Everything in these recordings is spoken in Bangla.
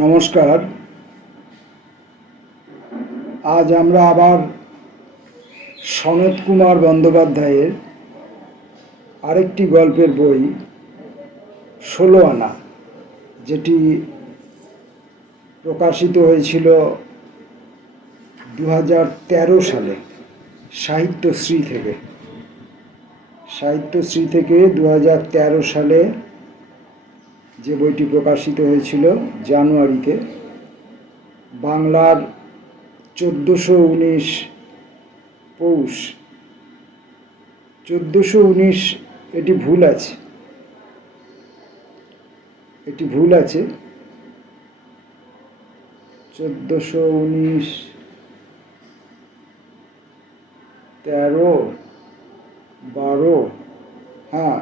নমস্কার। আজ আমরা আবার সনত কুমার বন্দ্যোপাধ্যায়ের আরেকটি গল্পের বই, ষোলো আনা, যেটি প্রকাশিত হয়েছিল দু হাজার তেরো সালে সাহিত্যশ্রী থেকে। সাহিত্যশ্রী থেকে দু হাজার তেরো সালে যে বইটি প্রকাশিত হয়েছিল জানুয়ারিতে, বাংলার চোদ্দোশো উনিশ পৌষ। চোদ্দোশো উনিশ, এটি ভুল আছে। এটি ভুল আছে। চোদ্দোশো উনিশ তেরো, বারো হ্যাঁ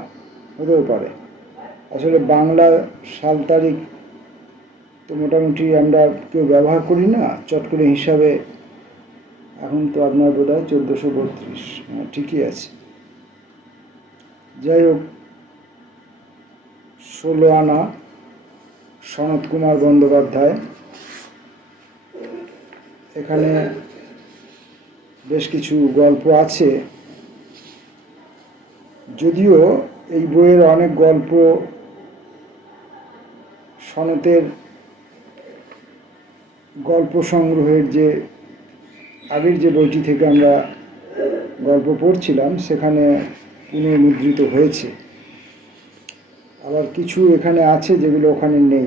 হতেও পারে। আসলে বাংলা সাল তারিখ তো মোটামুটি আমরা কেউ ব্যবহার করি না। চট করে হিসাবে এখন তো আপনার বোধ হয় চোদ্দোশো বত্রিশ। হ্যাঁ ঠিকই আছে। যাই হোক, ষোলো আনা সনত কুমার বন্দ্যোপাধ্যায়। এখানে বেশ কিছু গল্প আছে। যদিও এই বইয়ের অনেক গল্প সনতের গল্প সংগ্রহের যে, আগের যে বইটি থেকে আমরা গল্প পড়ছিলাম, সেখানে পুনর্মুদ্রিত হয়েছে। আবার কিছু এখানে আছে যেগুলো ওখানে নেই।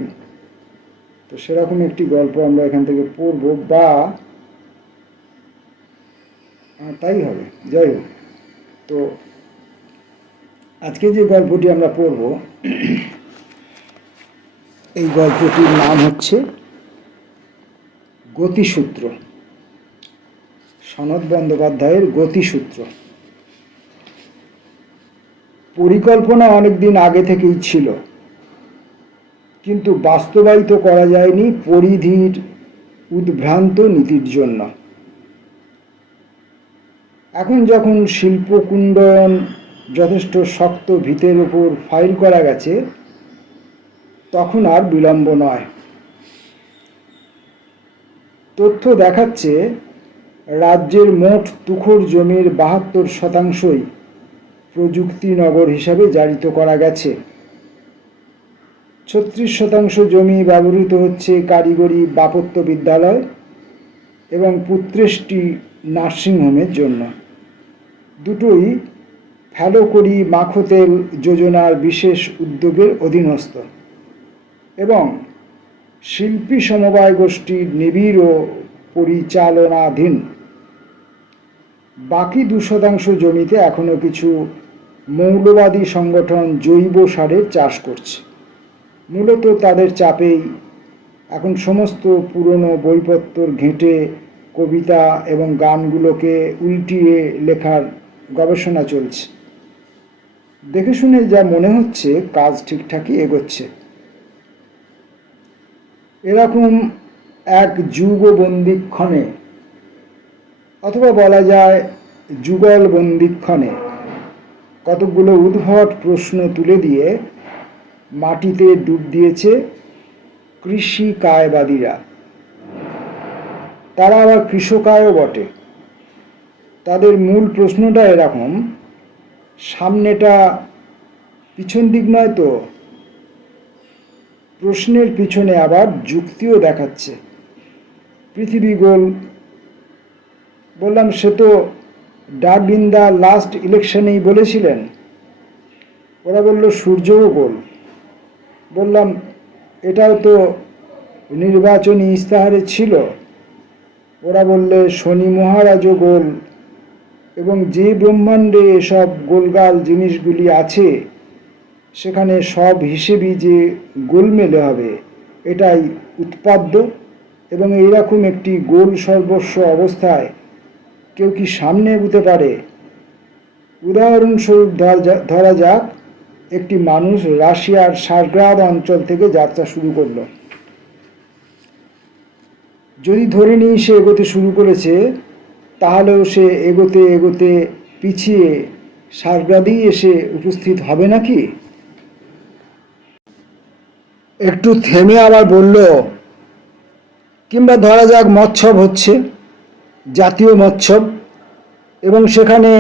তো সেরকম একটি গল্প আমরা এখান থেকে পড়ব বা তাই হবে। যাই হোক, তো আজকে যে গল্পটি আমরা পড়ব এই গল্পটির নাম হচ্ছে গতিসূত্র। সনদ বন্দ্যোপাধ্যায়ের গতিসূত্র। পরিকল্পনা অনেক দিন আগে থেকেই ছিল। কিন্তু বাস্তবায়িত করা যায়নি পরিধির উদ্ভ্রান্ত নীতির জন্য। এখন যখন শিল্পকুণ্ডন যথেষ্ট শক্ত ভিতের উপর ফাইল করা গেছে তখন আর বিলম্ব নয়। তথ্য দেখাচ্ছে, রাজ্যের মোট তুখর জমির বাহাত্তর শতাংশই প্রযুক্তিনগর হিসাবে জারিত করা গেছে। ছত্রিশ শতাংশ জমি ব্যবহৃত হচ্ছে কারিগরি বাপত্য বিদ্যালয় এবং পুত্রেষ্টি নার্সিংহোমের জন্য। দুটোই ফ্যালোকরি মাখোতেল যোজনার বিশেষ উদ্যোগের অধীনস্থ। এবং শিল্পী সমবায় গোষ্ঠীর নিবিড় ও পরিচালনাধীন। বাকি দু শতাংশ জমিতে এখনও কিছু মৌলবাদী সংগঠন জৈব সারের চাষ করছে। মূলত তাদের চাপেই এখন সমস্ত পুরনো বইপত্র ঘেঁটে কবিতা এবং গানগুলোকে উল্টিয়ে লেখার গবেষণা চলছে। দেখে শুনে যা মনে হচ্ছে, কাজ ঠিকঠাকই এগোচ্ছে। এরকম এক যুগবন্দীক্ষণে, অথবা বলা যায় যুগল বন্দীক্ষণে কতকগুলো উদ্ভট প্রশ্ন তুলে দিয়ে মাটিতে ডুব দিয়েছে কৃষি কায়বাদীরা। তারা আবার কৃষকায়ও বটে। তাদের মূল প্রশ্নটা এরকম, সামনেটা পিছন দিক নয় তো? প্রশ্নের পিছনে আবার যুক্তিও দেখাচ্ছে। পৃথিবী গোল। বললাম, সে তো দ্য লাস্ট ইলেকশনেই বলেছিলেন। ওরা বলল, সূর্যও গোল। বললাম, এটাও তো নির্বাচনী ইস্তাহারে ছিল। ওরা বললে, শনি মহারাজও গোল। এবং যে ব্রহ্মাণ্ডে এসব গোলগাল জিনিসগুলি আছে সেখানে সব হিসেবই যে গোলমেলে হবে, এটাই উৎপাদ্য। এবং এইরকম একটি গোল সর্বস্ব অবস্থায় কেউ কি সামনে এগুতে পারে? উদাহরণস্বরূপ ধরা যাক, একটি মানুষ রাশিয়ার সারগ্রাদ অঞ্চল থেকে যাত্রা শুরু করল। যদি ধরে নিই সে এগোতে শুরু করেছে, তাহলেও সে এগোতে এগোতে পিছিয়ে সারগ্রাদেই এসে উপস্থিত হবে নাকি? একটু থেমে আবার বলল, কিংবা ধরা যাক মৎসব হচ্ছে, জাতীয় মৎসব এবং সেখানে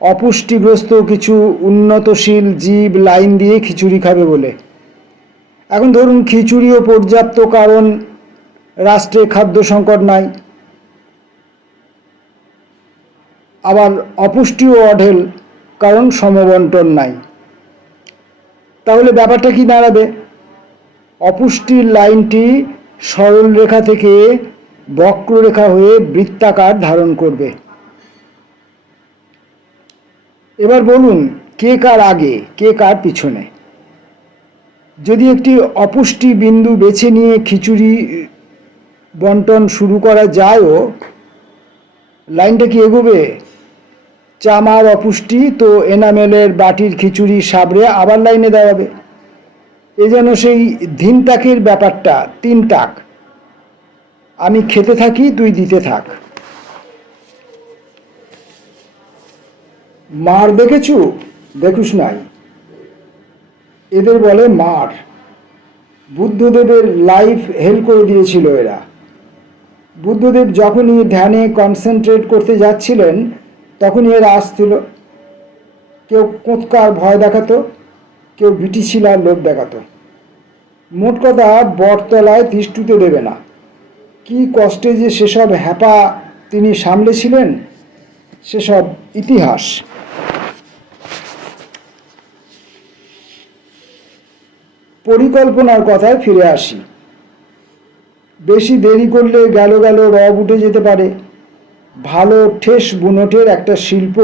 অপুষ্টিগ্রস্ত কিছু উন্নতশীল জীব লাইন দিয়ে খিচুড়ি খাবে বলে। এখন ধরুন খিচুড়িও পর্যাপ্ত কারণ রাষ্ট্রে খাদ্য সংকট নাই। আবার অপুষ্টিও অঢেল কারণ সমবন্টন নাই। তাহলে ব্যাপারটা কি দাঁড়াবে? অপুষ্টির লাইনটি সরল রেখা থেকে বক্ররেখা হয়ে বৃত্তাকার ধারণ করবে। এবার বলুন, কে কার আগে, কে কার পিছনে? যদি একটি অপুষ্টি বিন্দু বেছে নিয়ে খিচুড়ি বন্টন শুরু করা যায়ও, লাইনটা কি এগোবে? চামার অপুষ্টি তো এনামেলের বাটির খিচুড়ি সাবড়ে আবার লাইনে দাঁড়াবে। এ যেন সেই ধিন টাকের ব্যাপারটা, তিন টাক। আমি খেতে থাকি, তুই দিতে থাক। মার দেখেছু? দেখুস নাই। এদের বলে মার। বুদ্ধদেবের লাইফ হেল্প করে দিয়েছিল এরা। বুদ্ধদেব যখনই ধ্যানে কনসেন্ট্রেট করতে যাচ্ছিলেন, তখনই এরা আসছিল। কেউ কোঁতকার ভয় দেখাতো। কেউ বিটিশিলার লোভ দেখাতো। মোট কথা বটতলায় তিষ্ঠুতে দেবে না। কি কষ্টে যে সেসব হ্যাপা তিনি সামলেছিলেন, সেসব ইতিহাস। পরিকল্পনার কথায় ফিরে আসি। বেশি দেরি করলে গেল গেল রব উঠে যেতে পারে। ভালো ঠেস বুনটের একটা শিল্প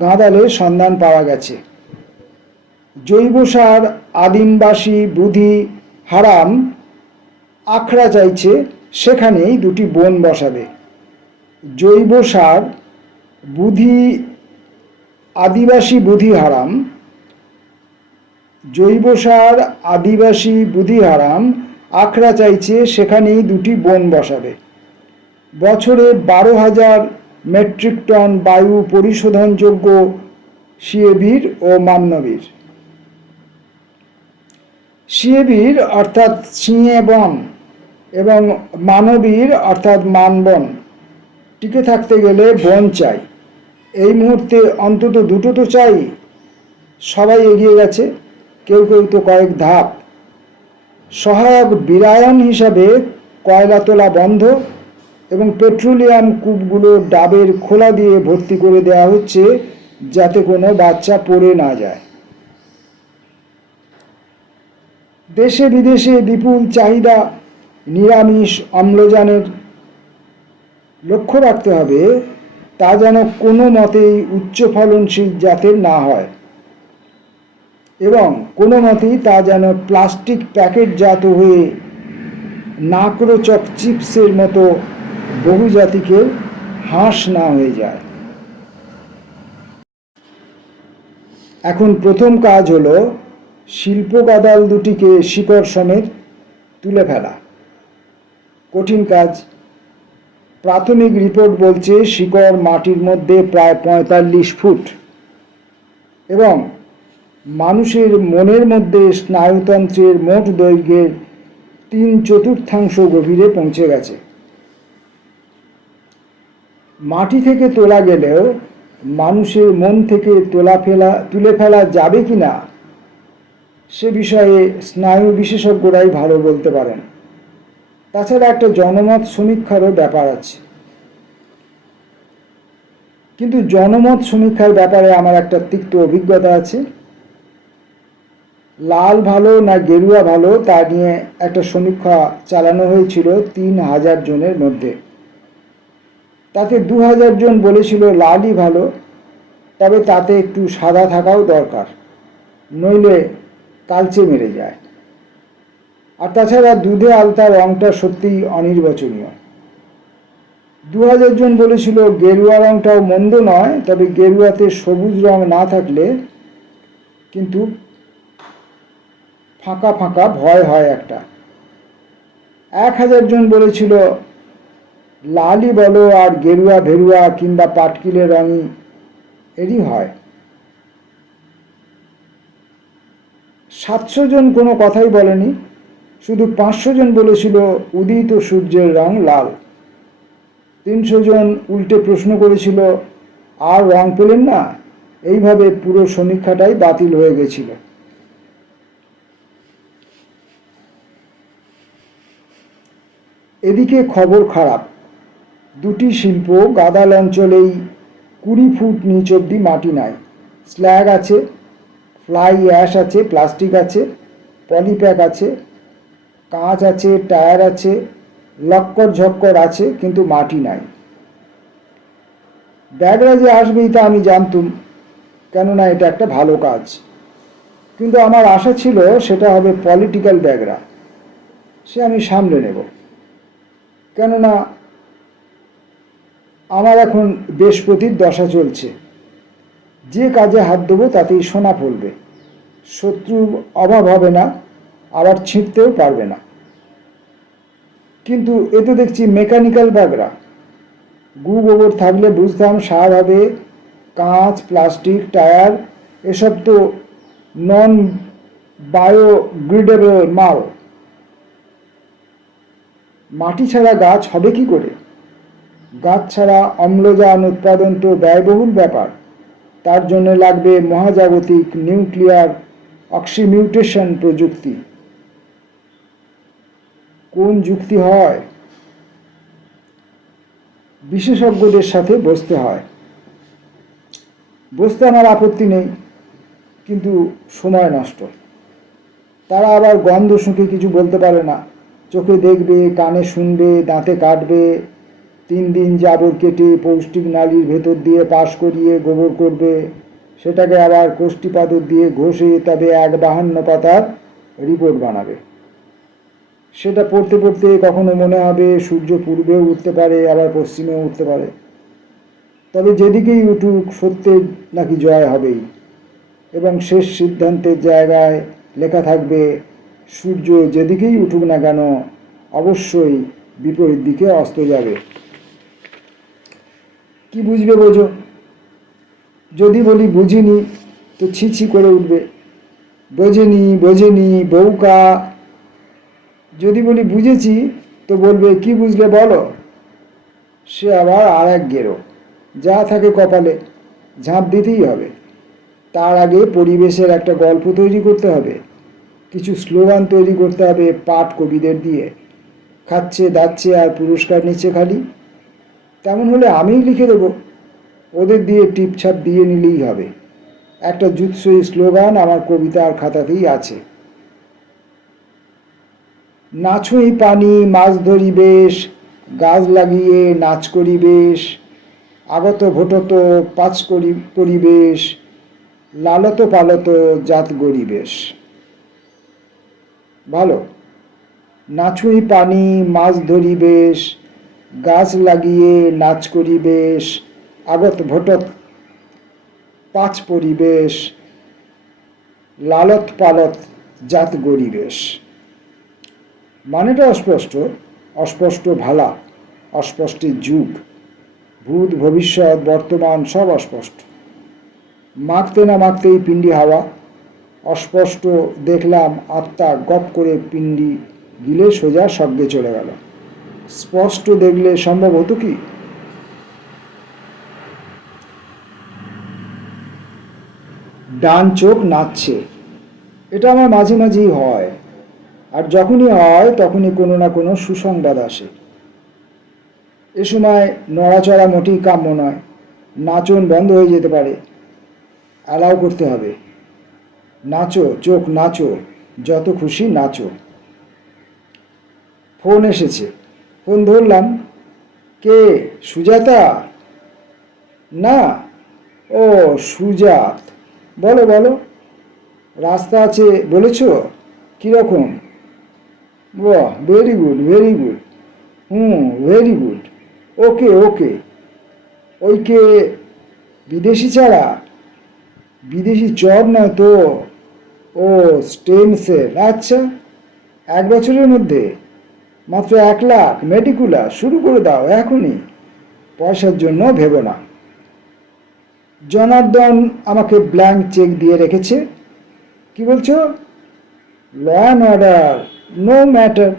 গাঁদালের সন্ধান পাওয়া গেছে। জৈব সার আদিমবাসী বুধি হারাম আখড়া চাইছে, সেখানেই দুটি বন বসাবে। জৈব সার বুধি, আদিবাসী বুধি হারাম জৈব সার আদিবাসী বুধি হারাম আখড়া চাইছে, সেখানেই দুটি বন বসাবে। বছরে বারো হাজার মেট্রিক টন বায়ু পরিশোধনযোগ্য সিএবির ও মান্যবীর। সিএবির অর্থাৎ সিংহে বন এবং মানবীর অর্থাৎ মানবন টিকে থাকতে গেলে বন চাই। এই মুহূর্তে অন্তত দুটো তো চাই। সবাই এগিয়ে গেছে। কেউ কেউ তো কয়েক ধাপ। সহায়ক বিরায়ন হিসাবে কয়লা তোলা বন্ধ এবং পেট্রোলিয়াম কূপগুলো ডাবের খোলা দিয়ে ভর্তি করে দেওয়া হচ্ছে যাতে কোনো বাচ্চা পড়ে না যায়। দেশে বিদেশে বিপুল চাহিদা, নিরামিষ অম্লজানের লক্ষ্য রাখতে হবে, তা যেন কোনো মতেই উচ্চ ফলনশীল জাতের না হয়। এবং কোনো মতেই তা যেন প্লাস্টিক প্যাকেটজাত হয়ে নাকরোচক চিপসের মতো বহুজাতিকে হাঁস না হয়ে যায়। এখন প্রথম কাজ হলো শিল্প গাদাল দুটিকে শিকড় সমেত তুলে ফেলা। কঠিন কাজ। প্রাথমিক রিপোর্ট বলছে শিকড় মাটির মধ্যে প্রায় পঁয়তাল্লিশ ফুট এবং মানুষের মনের মধ্যে স্নায়ুতন্ত্রের মোট দৈর্ঘ্যের তিন চতুর্থাংশ গভীরে পৌঁছে গেছে। মাটি থেকে তোলা গেলেও মানুষের মন থেকে তোলা ফেলা তুলে ফেলা যাবে কি না সে বিষয়ে স্নায়ু বিশেষজ্ঞরাই ভালো বলতে পারেন। তাছাড়া একটা জনমত সমীক্ষারও ব্যাপার আছে। কিন্তু জনমত সমীক্ষার ব্যাপারে আমার একটা তিক্ত অভিজ্ঞতা আছে। লাল ভালো না গেরুয়া ভালো তা নিয়ে একটা সমীক্ষা চালানো হয়েছিল তিন হাজার জনের মধ্যে। তাতে দু হাজার জন বলেছিল লালই ভালো, তবে তাতে একটু সাদা থাকাও দরকার। নইলে কালচে মেরে যায়। আর তাছাড়া দুধে আলতা রংটা সত্যিই অনির্বাচনীয়। দু হাজার জন বলেছিল, গেরুয়া রংটাও মন্দ নয়, তবে গেরুয়াতে সবুজ রং না থাকলে কিন্তু ফাঁকা ফাঁকা ভয় হয় একটা। এক হাজার জন বলেছিল, লালই বলো আর গেরুয়া ভেরুয়া কিংবা পাটকিলে রঙই এরই হয়। সাতশো জন কোনো কথাই বলেনি, শুধু পাঁচশো জন বলেছিল উদিত সূর্যের রং লাল। তিনশো জন উল্টে প্রশ্ন করেছিল, আর রং পেলেন না? এইভাবে পুরো সমীক্ষাটাই বাতিল হয়ে গেছিল। এদিকে খবর খারাপ। দুটি শিল্প গাদাল অঞ্চলেই কুড়ি ফুট নিচ অব্দি মাটি নাই। স্ল্যাগ আছে ফ্লাই অ্যাশ আছে, প্লাস্টিক আছে, পলিপ্যাক আছে, কাঁচ আছে, টায়ার আছে, লক্কর ঝক্কর আছে, কিন্তু মাটি নাই। ব্যাগরা যে আসবেই তা আমি জানতুম, কেননা এটা একটা ভালো কাজ। কিন্তু আমার আশা ছিল সেটা হবে পলিটিক্যাল ব্যাগরা। সে আমি সামলে নেব। কেননা আমার এখন বৃহস্পতির দশা চলছে। যে কাজে হাত দেবো তাতেই সোনা ফলবে শত্রু অভাব হবে না, আবার ছিঁড়তেও পারবে না। কিন্তু এতে দেখছি মেকানিক্যাল ব্যাগরা গু গোবর থাকলে বুঝতাম সার হবে কাঁচ, প্লাস্টিক, টায়ার, এসব তো নন বায়োগ্রিডেবল মাল। মাটি ছাড়া গাছ হবে কি করে? গাছ ছাড়া অম্লজান উৎপাদন তো ব্যয়বহুল ব্যাপার। তার জন্য লাগবে মহাজাগতিক নিউক্লিয়ার অক্সিমিউটেশন প্রযুক্তি। কোন যুক্তি হয়? বিশেষজ্ঞদের সাথে বসতে হয়। বসতে আমার আপত্তি নেই, কিন্তু সময় নষ্ট। তারা আবার গন্ধ শুঁকে কিছু বলতে পারে না। চোখে দেখবে, কানে শুনবে, দাঁতে কাটবে তিন দিন জাবর কেটে পৌষ্টিক নালীর ভেতর দিয়ে পাশ করিয়ে গোবর করবে। সেটাকে আবার কোষ্ঠী পাথর দিয়ে ঘষে তবে এক বাহান্ন পাতার রিপোর্ট বানাবে। সেটা পড়তে পড়তে কখনো মনে হবে সূর্য পূর্বেও উঠতে পারে, আবার পশ্চিমেও উঠতে পারে। তবে যেদিকেই উঠুক সত্যের নাকি জয় হবেই। এবং শেষ সিদ্ধান্তের জায়গায় লেখা থাকবে, সূর্য যেদিকেই উঠুক না কেন, অবশ্যই বিপরীত দিকে অস্ত যাবে। কি বুঝবে বোঝো? যদি বলি বুঝিনি, তো ছি ছি করে উঠবে। বোঝেনি বোঝেনি, বউকা। যদি বলি বুঝেছি, তো বলবে, কি বুঝলে বলো? সে আবার আর এক গেরো। যা থাকে কপালে, ঝাঁপ দিতেই হবে। তার আগে পরিবেশের একটা গল্প তৈরি করতে হবে। কিছু স্লোগান তৈরি করতে হবে পাঠ কবিদের দিয়ে। খাচ্ছে, দাচ্ছে আর পুরস্কার নিচ্ছে খালি। তেমন হলে আমিই লিখে দেবো? ওদের দিয়ে টিপছাপ দিয়ে নিলেই হবে। একটা জুৎসই স্লোগান আমার কবিতার খাতাতেই আছে। নাছুই পানি, মাছ ধরি বেশ, গাছ লাগিয়ে নাচ করি বেশ, আগত ভোটত পাঁচ করি পরিবেশ লালত পালত জাত গরিবেশ ভালো? নাছুই পানি, মাছ ধরি বেশ গাছ লাগিয়ে নাচ করি বেশ আগত ভোটত পাঁচ পরিবেশ, লালত পালত জাত গরিবেশ মানেটা অস্পষ্ট অস্পষ্ট ভালা অস্পষ্টের যুগ। ভূত, ভবিষ্যৎ, বর্তমান, সব অস্পষ্ট। মাখতে না মাখতেই পিণ্ডি হাওয়া। অস্পষ্ট দেখলাম আত্মা গপ করে পিণ্ডি গিলে সোজা স্বর্গে চলে গেল। স্পষ্ট দেখলে সম্ভব হতো কি? ডান চোখ নাচছে। এটা আমার মাঝে মাঝেই হয়। আর যখনই হয়, তখনই কোনো না কোনো সুসংবাদ আসে। এ সময় নড়াচড়া মোটেই কাম্য নয়। নাচন বন্ধ হয়ে যেতে পারে। অ্যালাউ করতে হবে। নাচো, চোখ নাচো। যত খুশি নাচো। ফোন এসেছে। ফোন ধরলাম, কে? সুজাতা? না, ও সুজাত। বলো বলো। রাস্তা আছে বলেছ? কীরকম? বাহ very good very good hmm very good okay okay. ওই কে? বিদেশি ছাড়া। বিদেশি চর নয় তো? ও স্টেম সেল আচ্ছা এক বছরের মধ্যে। মাত্র এক লাখ মেডিকুলার শুরু করে দাও এখনই। পয়সার জন্য ভেবো না। জনার্দন আমাকে ব্ল্যাঙ্ক চেক দিয়ে রেখেছে। কি বলছো? Law and order no matter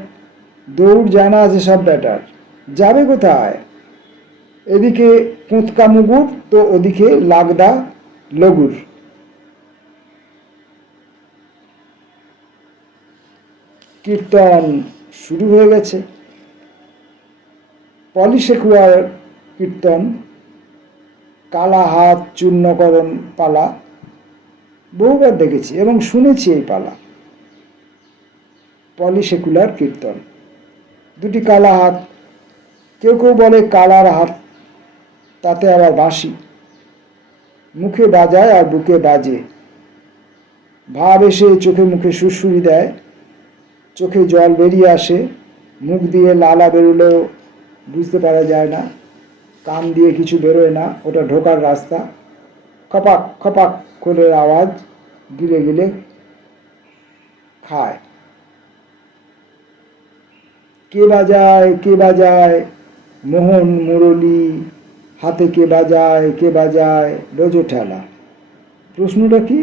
দৌড় জানা আছে সব ব্যাটার। যাবে কোথায়? এদিকে কুঁতকা মুগুর, তো ওদিকে লাগদা লগুর। কীর্তন শুরু হয়ে গেছে। পলিশেকুয়ার কীর্তন, কালা হাত, চূর্ণকরণ পালা, বহুবার দেখেছি এবং শুনেছি এই পালা। পলিসেকুলার কীর্তন। দুটি কালা হাত, কেউ কেউ বলে কালার হাত, তাতে আবার বাঁশি। মুখে বাজায় আর বুকে বাজে। ভাব এসে চোখে মুখে সুরসুরি দেয়। চোখে জল বেরিয়ে আসে, মুখ দিয়ে লালা বেরোলেও বুঝতে পারা যায় না, কান দিয়ে কিছু বেরোয় না, ওটা ঢোকার রাস্তা। খপাক খপাক খোলের আওয়াজ গিলে গিলে খায়। কে বাজায় কে বাজায়, মোহন, মুরলি, হাতে কে বাজায় কে বাজায় বোঝো ঠেলা। প্রশ্নটা কি?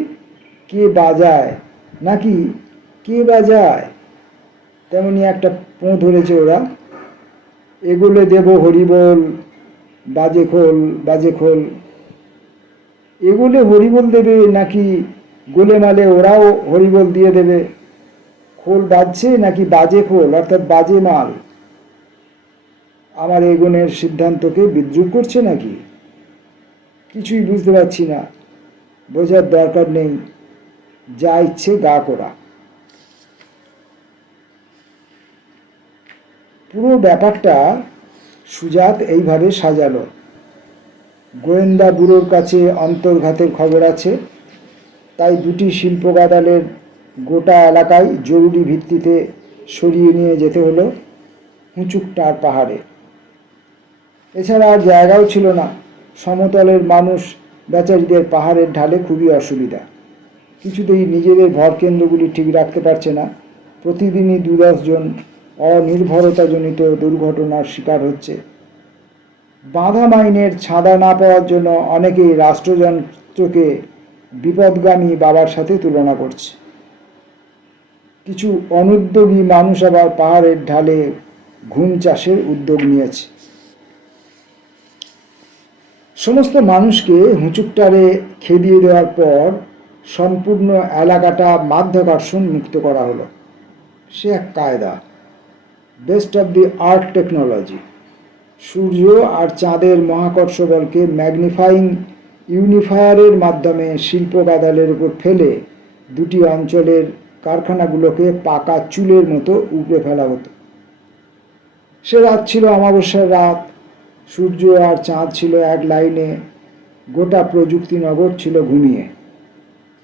কে বাজায়? নাকি কে বাজায়? তেমনি একটা পোঁ ধরেছে ওরা। এগুলো দেব হরিবল, বাজে খোল বাজে খোল। এগুলো হরিবল দেবে নাকি গোলে মালে ওরাও হরিবল দিয়ে দেবে? খোল বাজছে নাকি বাজে খোল, অর্থাৎ বাজে মাল? আমার এগোনের সিদ্ধান্তকে বিদ্রুপ করছে নাকি? কিছুই বুঝতে পারছি না। বোঝার দরকার নেই। যা ইচ্ছে গা করা। পুরো ব্যাপারটা সুজাত এইভাবে সাজালো। গোয়েন্দা বুড়োর কাছে অন্তর্ঘাতের খবর আছে। তাই দুটি শিল্প গাদালের গোটা এলাকায় জরুরি ভিত্তিতে সরিয়ে নিয়ে যেতে হলো হুঁচুকটার পাহাড়ে। এছাড়া আর জায়গাও ছিল না। সমতলের মানুষ বেচারিদের পাহাড়ের ঢালে খুবই অসুবিধা। কিছুতেই নিজেদের ভর কেন্দ্রগুলি ঠিক রাখতে পারছে না। প্রতিদিনই দু জন অনির্ভরতাজনিত দুর্ঘটনার শিকার হচ্ছে। বাঁধা মাইনের ছাঁদা না পাওয়ার জন্য অনেকেই রাষ্ট্রযন্ত্রকে বিপদগামী বাবার সাথে তুলনা করছে। কিছু অনুদ্যোগী মানুষ আবার পাহাড়ের ঢালে ঘুম চাষের উদ্যোগ নিয়েছে। সমস্ত মানুষকে হুঁচুকটারে খেদিয়ে দেওয়ার পর সম্পূর্ণ এলাকাটা মাধ্যাকর্ষণ মুক্ত করা হলো। সে এক কায়দা। Best of the art technology সূর্য আর চাঁদের মহাকর্ষ বলকে ম্যাগনিফাইং ইউনিফায়ারের মাধ্যমে শিল্প গাদালের উপর ফেলে দুটি অঞ্চলের কারখানাগুলোকে পাকা চুলের মতো উপড়ে ফেলা হতো। সে রাত ছিল অমাবস্যার রাত। সূর্য আর চাঁদ ছিল এক লাইনে। গোটা প্রযুক্তিনগর ছিল ঘুমিয়ে।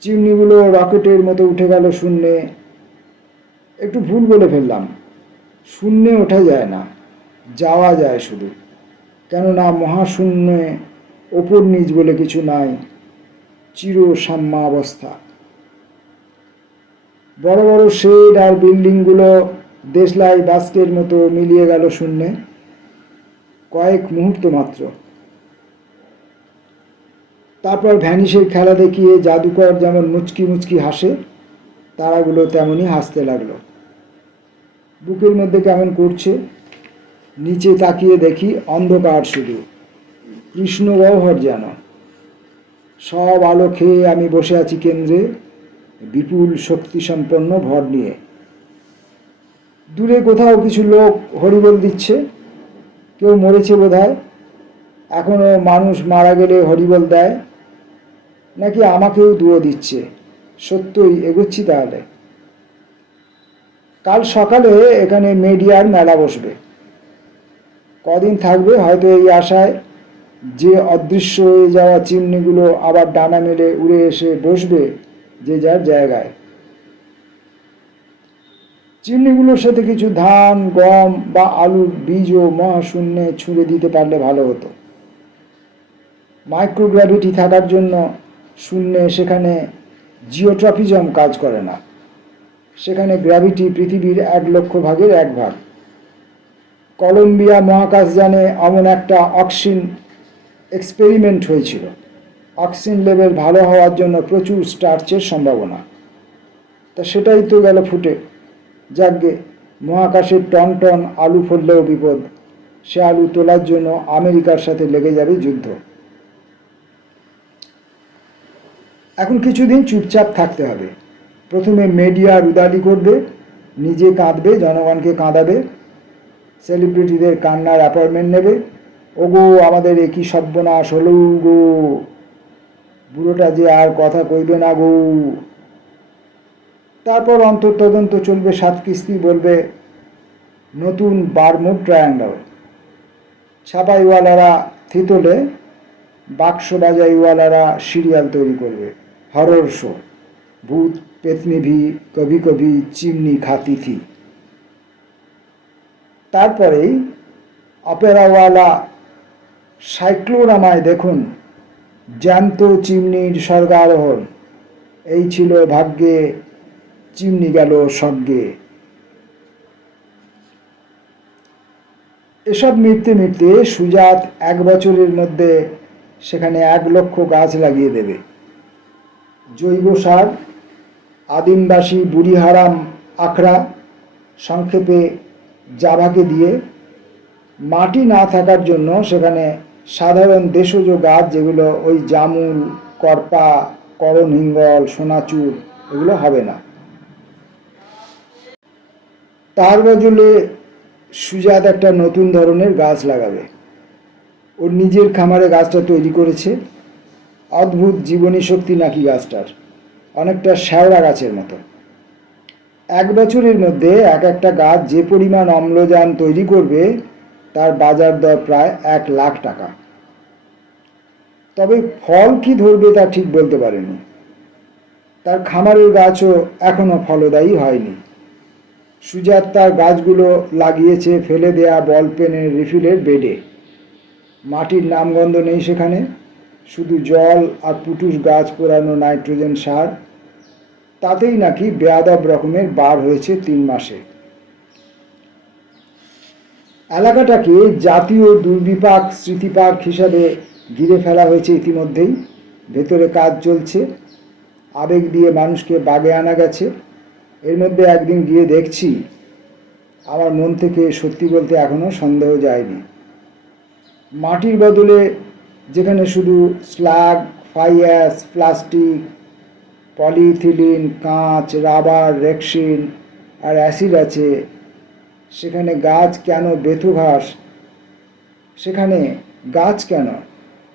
চিমনিগুলো রকেটের মতো উঠে গেল শূন্যে। একটু ভুল বলে ফেললাম। শূন্যে ওঠা যায় না, যাওয়া যায় শুধু। কেননা মহাশূন্যে ওপর নিচ বলে কিছু নাই চির সাম্যাবস্থা বড় বড় শেড আর বিল্ডিংগুলো দেশলাই বাস্কের মতো মিলিয়ে গেল শূন্যে, কয়েক মুহূর্ত মাত্র। তারপর ভ্যানিসের খেলা দেখিয়ে জাদুকর যেমন মুচকি মুচকি হাসে, তারাগুলো তেমনই হাসতে লাগল। বুকের মধ্যে কেমন করছে? নিচে তাকিয়ে দেখি অন্ধকার শুধু। কৃষ্ণ গহ্বর যেন। সব আলো খেয়ে আমি বসে আছি কেন্দ্রে, বিপুল শক্তি সম্পন্ন ভর নিয়ে। দূরে কোথাও কিছু লোক হরিবল দিচ্ছে। কেউ মরেছে বোধ হয় এখনও মানুষ মারা গেলে হরিবল দেয়। নাকি আমাকেও দুয়ো দিচ্ছে। সত্যই এগোচ্ছি তাহলে। কাল সকালে এখানে মিডিয়ার মেলা বসবে। কদিন থাকবে হয়তো এই আশায় যে অদৃশ্য হয়ে যাওয়া চিমনিগুলো আবার ডানা মেলে উড়ে এসে বসবে যে যার জায়গায়। চিমনিগুলোর সাথে কিছু ধান, গম বা আলুর বীজও মহাশূন্যে ছুঁড়ে দিতে পারলে ভালো হতো। মাইক্রোগ্র্যাভিটি থাকার জন্য শূন্যে সেখানে জিওট্রপিজম কাজ করে না। সেখানে গ্র্যাভিটি পৃথিবীর এক লক্ষ ভাগের এক ভাগ। কলম্বিয়া মহাকাশযানে এমন একটা অক্সিন এক্সপেরিমেন্ট হয়েছিল। অক্সিজেন লেভেল ভালো হওয়ার জন্য প্রচুর স্টার্চের সম্ভাবনা। তা সেটাই তো গেল ফুটে। যাকে মহাকাশের টন টন আলু ফললেও বিপদ। সে আলু তোলার জন্য আমেরিকার সাথে লেগে যাবে যুদ্ধ। এখন কিছুদিন চুপচাপ থাকতে হবে। প্রথমে মিডিয়ার রুদালি করবে, নিজে কাঁদবে, জনগণকে কাঁদাবে সেলিব্রিটিদের কান্নার অ্যাপয়েন্টমেন্ট নেবে। ওগো, আমাদের একই সর্বনাশ হলো গো? বুড়োটা যে আর কথা কইবে না গো? তারপর অন্তর্তদন্ত চলবে, সাত কিস্তি বলবে, নতুন বারমুড ট্রায়াঙ্গেল ছাপাইওয়ালারা থিতলে, বাক্স বাজাইওয়ালারা সিরিয়াল তৈরি করবে হরর শো ভূত পেতনি ভি কভি কভি চিমনি খাতি থি। তারপরেই অপেরাওয়ালা সাইক্লোরামায় দেখুন, জ্যান্ত চিমনির স্বর্গারোহণ। এই ছিল ভাগ্যে, চিমনি গেল স্বর্গে। এসব মিটতে মিটতে সুজাত এক বছরের মধ্যে সেখানে এক লক্ষ গাছ লাগিয়ে দেবে। জৈব সার আদিমবাসী বুড়িহারাম আখড়া সংক্ষেপে জাভাকে দিয়ে মাটি না থাকার জন্য সেখানে সাধারণ দেশজ গাছ যেগুলো ওই জামুল, করপা, করণ হিঙ্গল, সোনাচুর, এগুলো হবে না। তার বদলে সুজাত একটা নতুন ধরনের গাছ লাগাবে। ওর নিজের খামারে গাছটা তৈরি করেছে। অদ্ভুত জীবনী শক্তি নাকি গাছটার। অনেকটা শ্যাওড়া গাছের মতো। এক বছরের মধ্যে এক একটা গাছ যে পরিমাণ অম্লজান তৈরি করবে, তার বাজার দর প্রায় এক লাখ টাকা। তবে ফল কি ধরবে তা ঠিক বলতে পারেনি। তার খামারের গাছও এখনও ফলদায়ী হয়নি। সুজাত তার গাছগুলো লাগিয়েছে ফেলে দেয়া বল পেনের রিফিলের বেডে। মাটির নামগন্ধ নেই সেখানে। শুধু জল আর পুটুস গাছ পোড়ানো নাইট্রোজেন সার তাতেই নাকি বেয়াদব রকমের বার হয়েছে তিন মাসে। এলাকাটাকে জাতীয় দুর্বিপাক স্মৃতিপাক হিসাবে ঘিরে ফেলা হয়েছে ইতিমধ্যেই। ভেতরে কাজ চলছে, আবেগ দিয়ে মানুষকে বাগে আনা গেছে। এর মধ্যে একদিন গিয়ে দেখছি, আমার মন থেকে সত্যি বলতে এখনও সন্দেহ যায়নি। মাটির বদলে যেখানে শুধু slag fly ash, plastic polythene, কাঁচ, রাবার, রেক্সিন আর অ্যাসিড আছে। সেখানে গাছ কেন বেথু ঘাস? সেখানে গাছ কেন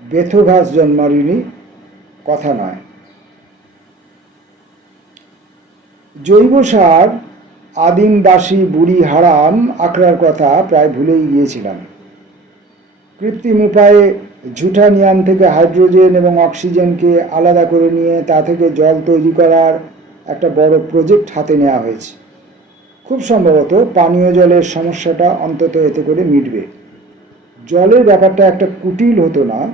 বেথু ঘাস জন্মারিনি কথা নয়। জৈব সার আদিমবাসী বুড়ি হারাম আখড়ার কথা প্রায় ভুলেই গিয়েছিলাম। কৃত্রিম উপায়ে ঝুটানিয়াম থেকে হাইড্রোজেন এবং অক্সিজেনকে আলাদা করে নিয়ে তা থেকে জল তৈরি করার একটা বড় প্রজেক্ট হাতে নেওয়া হয়েছে। খুব সম্ভবত পানীয় জলের সমস্যাটা অন্তত এতে করে মিটবে। জলের ব্যাপারটা একটা কুটিল হতো না।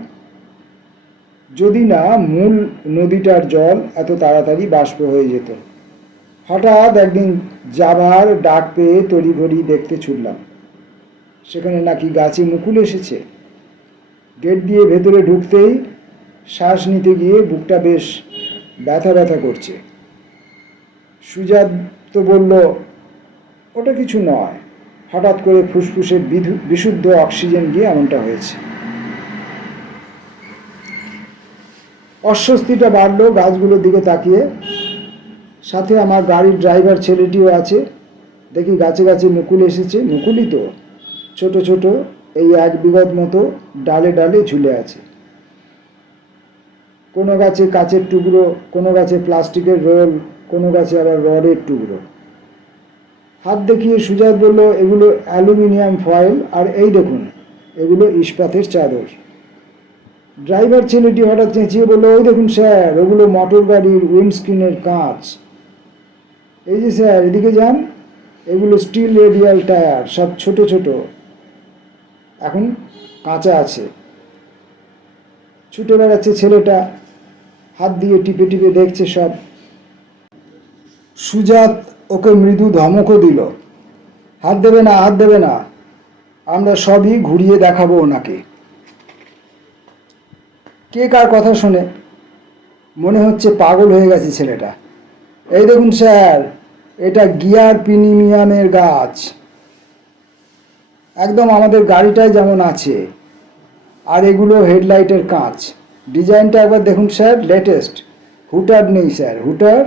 যদি না, মূল নদীটার জল এত তাড়াতাড়ি বাষ্প হয়ে যেত। হঠাৎ একদিন যাবার ডাক পেয়ে তড়িঘড়ি দেখতে ছুটলাম। সেখানে নাকি গাছে মুকুল এসেছে। গেট দিয়ে ভেতরে ঢুকতেই শ্বাস নিতে গিয়ে বুকটা বেশ ব্যথা ব্যথা করছে। সুজাত তো বলল, ওটা কিছু নয়। হঠাৎ করে ফুসফুসে বিশুদ্ধ অক্সিজেন গিয়ে এমনটা হয়েছে। অস্বস্তিটা বাড়লো গাছগুলোর দিকে তাকিয়ে। সাথে আমার গাড়ির ড্রাইভার ছেলেটিও আছে। দেখি গাছে গাছে মুকুল এসেছে। মুকুলই তো। ছোট ছোট এই এক বিঘত মতো ডালে ডালে ঝুলে আছে। কোনো গাছে কাচের টুকরো, কোনো গাছে প্লাস্টিকের রোল, কোনো গাছে আবার রডের টুকরো। হাত দেখিয়ে সুজাত বলল, এগুলো অ্যালুমিনিয়াম ফয়েল, আর এই দেখুন, এগুলো ইস্পাতের চাদর। ড্রাইভার ছেলেটি হঠাৎ চেঁচিয়ে বলল ওই দেখুন স্যার ওগুলো মোটর গাড়ির উইন্ডস্ক্রিনের কাঁচ। এই যে স্যার, এদিকে যান, এগুলো স্টিল রেডিয়াল টায়ার, সব ছোট ছোট। এখন কাঁচা আছে। ছুটে বেড়াচ্ছে ছেলেটা, হাত দিয়ে টিপে টিপে দেখছে সব। সুজাত ওকে মৃদু ধমকও দিল। হাত দেবে না, হাত দেবে না। আমরা সবই ঘুরিয়ে দেখাবো ওনাকে। কে কার কথা শোনে? মনে হচ্ছে পাগল হয়ে গেছে ছেলেটা। এই দেখুন স্যার, এটা গিয়ার প্রিমিয়ামের গাছ। একদম আমাদের গাড়িটাই যেমন আছে। আর এগুলো হেডলাইটের কাঁচ। ডিজাইনটা একবার দেখুন স্যার লেটেস্ট হুটার নেই স্যার, হুটার,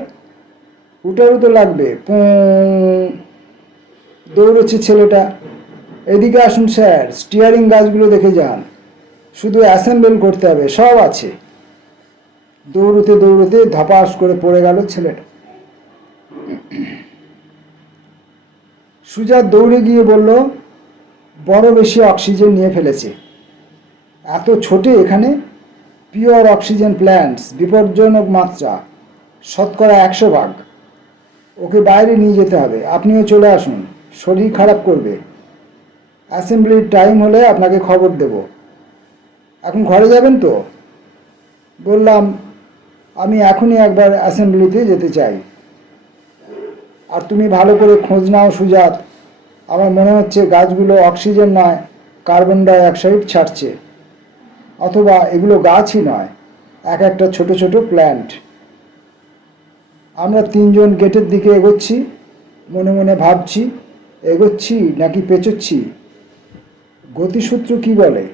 হুটারও তো লাগবে। পুঁ। দৌড়চ্ছে ছেলেটা। এদিকে আসুন স্যার স্টিয়ারিং গাছগুলো দেখে যান। শুধু অ্যাসেম্বল করতে হবে, সব আছে। দৌড়তে দৌড়তে ধাপাস করে পড়ে গেল ছেলেটা। সুজা দৌড়ে গিয়ে বলল বড় বেশি অক্সিজেন নিয়ে ফেলেছে। এত ছোটে এখানে পিওর অক্সিজেন প্ল্যান্টস বিপজ্জনক মাত্রা, শতকরা একশো ভাগ। ওকে বাইরে নিয়ে যেতে হবে। আপনিও চলে আসুন। শরীর খারাপ করবে। অ্যাসেম্বলির টাইম হলে আপনাকে খবর দেব। এখন ঘরে যাবেন তো? বললাম, আমি এখনই একবার অ্যাসেম্বলিতে যেতে চাই। আর তুমি ভালো করে খোঁজ নাও সুজাত। আমার মনে হচ্ছে গাছগুলো অক্সিজেন নয়, কার্বন ডাইঅক্সাইড ছাড়ছে। অথবা এগুলো গাছই নয়, এক একটা ছোট ছোট প্ল্যান্ট। আমরা তিনজন গেটের দিকে এগোচ্ছি, মনে মনে ভাবছি, এগোচ্ছি নাকি পেঁচোচ্ছি? গতিসূত্র কি বলে?